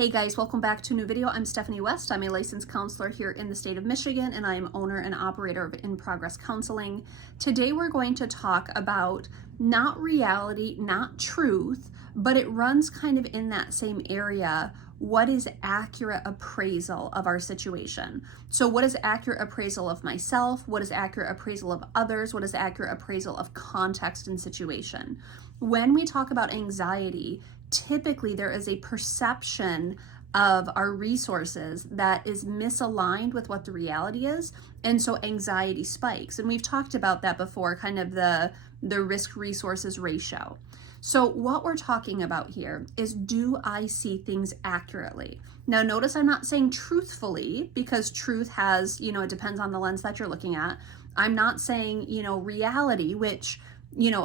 Hey guys, welcome back to a new video. I'm Stephanie West. I'm a licensed counselor here in the state of Michigan, and I am owner and operator of In Progress Counseling. Today we're going to talk about not reality, not truth, but it runs kind of in that same area. What is accurate appraisal of our situation? So what is accurate appraisal of myself? What is accurate appraisal of others? What is accurate appraisal of context and situation? When we talk about anxiety, typically there is a perception of our resources that is misaligned with what the reality is, and so anxiety spikes. And we've talked about that before, kind of the risk resources ratio. So what we're talking about here is, do I see things accurately? Now notice I'm not saying truthfully, because truth has, it depends on the lens that you're looking at. I'm not saying, reality, which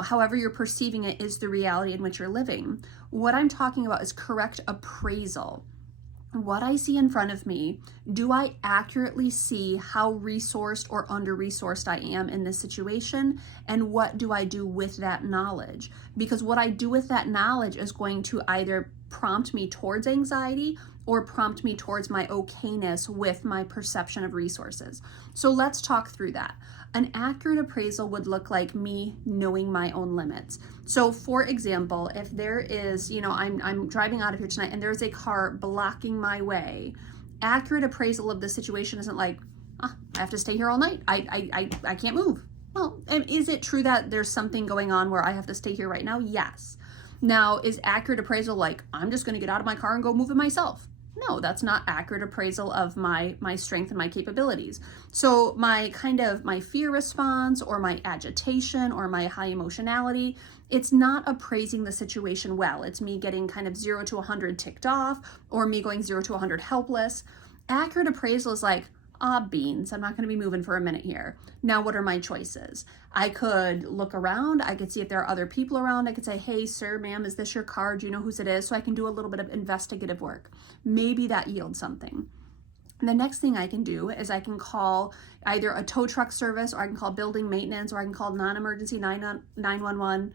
however you're perceiving it is the reality in which you're living. What I'm talking about is correct appraisal. What I see in front of me, do I accurately see how resourced or under-resourced I am in this situation? And what do I do with that knowledge? Because what I do with that knowledge is going to either prompt me towards anxiety or prompt me towards my okayness with my perception of resources. So let's talk through that. An accurate appraisal would look like me knowing my own limits. So for example, if there is, I'm driving out of here tonight and there's a car blocking my way, accurate appraisal of the situation isn't like, I have to stay here all night. I can't move. Well, and is it true that there's something going on where I have to stay here right now? Yes. Now, is accurate appraisal like, I'm just going to get out of my car and go move it myself? No, that's not accurate appraisal of my strength and my capabilities. So my fear response or my agitation or my high emotionality, it's not appraising the situation well. It's me getting kind of 0 to 100 ticked off or me going 0 to 100 helpless. Accurate appraisal is like, beans, I'm not going to be moving for a minute here. Now, what are my choices? I could look around. I could see if there are other people around. I could say, hey, sir, ma'am, is this your car? Do you know whose it is? So I can do a little bit of investigative work. Maybe that yields something. And the next thing I can do is I can call either a tow truck service, or I can call building maintenance, or I can call non-emergency 911.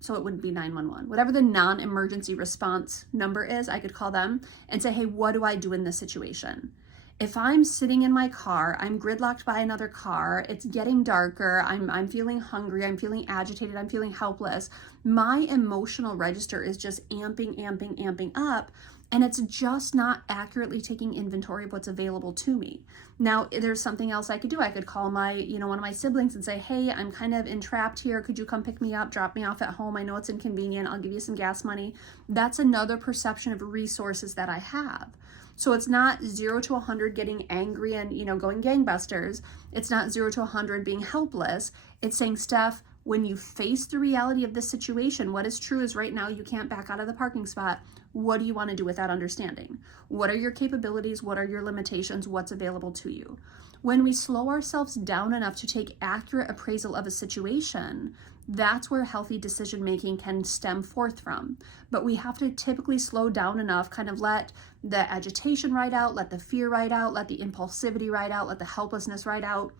So it wouldn't be 911. Whatever the non-emergency response number is, I could call them and say, hey, what do I do in this situation? If I'm sitting in my car, I'm gridlocked by another car, it's getting darker, I'm feeling hungry, I'm feeling agitated, I'm feeling helpless, my emotional register is just amping up, and it's just not accurately taking inventory of what's available to me. Now, there's something else I could do. I could call my, one of my siblings and say, hey, I'm kind of entrapped here. Could you come pick me up, drop me off at home? I know it's inconvenient. I'll give you some gas money. That's another perception of resources that I have. So it's not 0 to 100 getting angry and, going gangbusters. It's not 0 to 100 being helpless. It's saying, Steph, when you face the reality of this situation, what is true is right now you can't back out of the parking spot. What do you want to do with that understanding? What are your capabilities? What are your limitations? What's available to you? When we slow ourselves down enough to take accurate appraisal of a situation, that's where healthy decision making can stem forth from. But we have to typically slow down enough, kind of let the agitation ride out, let the fear ride out, let the impulsivity ride out, let the helplessness ride out,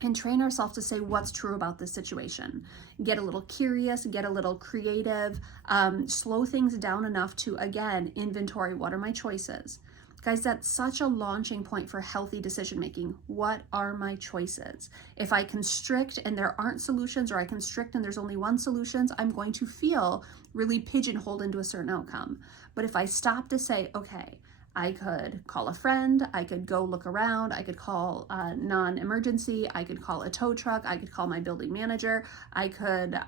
and train ourselves to say what's true about this situation. Get a little curious, get a little creative, slow things down enough to, again, inventory, what are my choices? Guys, that's such a launching point for healthy decision making. What are my choices? If I constrict and there aren't solutions, or I constrict and there's only one solution, I'm going to feel really pigeonholed into a certain outcome. But if I stop to say, okay, I could call a friend, I could go look around, I could call non-emergency, I could call a tow truck, I could call my building manager, I could,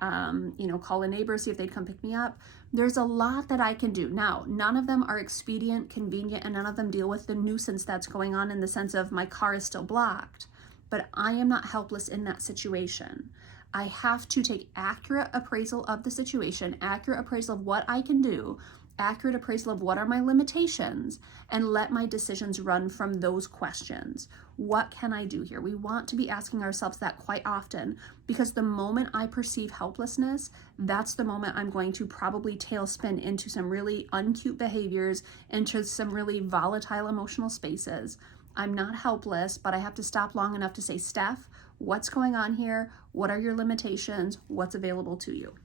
call a neighbor, see if they'd come pick me up. There's a lot that I can do. Now, none of them are expedient, convenient, and none of them deal with the nuisance that's going on in the sense of my car is still blocked, but I am not helpless in that situation. I have to take accurate appraisal of the situation, accurate appraisal of what I can do, accurate appraisal of what are my limitations, and let my decisions run from those questions. What can I do here? We want to be asking ourselves that quite often, because the moment I perceive helplessness, that's the moment I'm going to probably tailspin into some really uncute behaviors, into some really volatile emotional spaces. I'm not helpless, but I have to stop long enough to say, Steph, what's going on here? What are your limitations? What's available to you?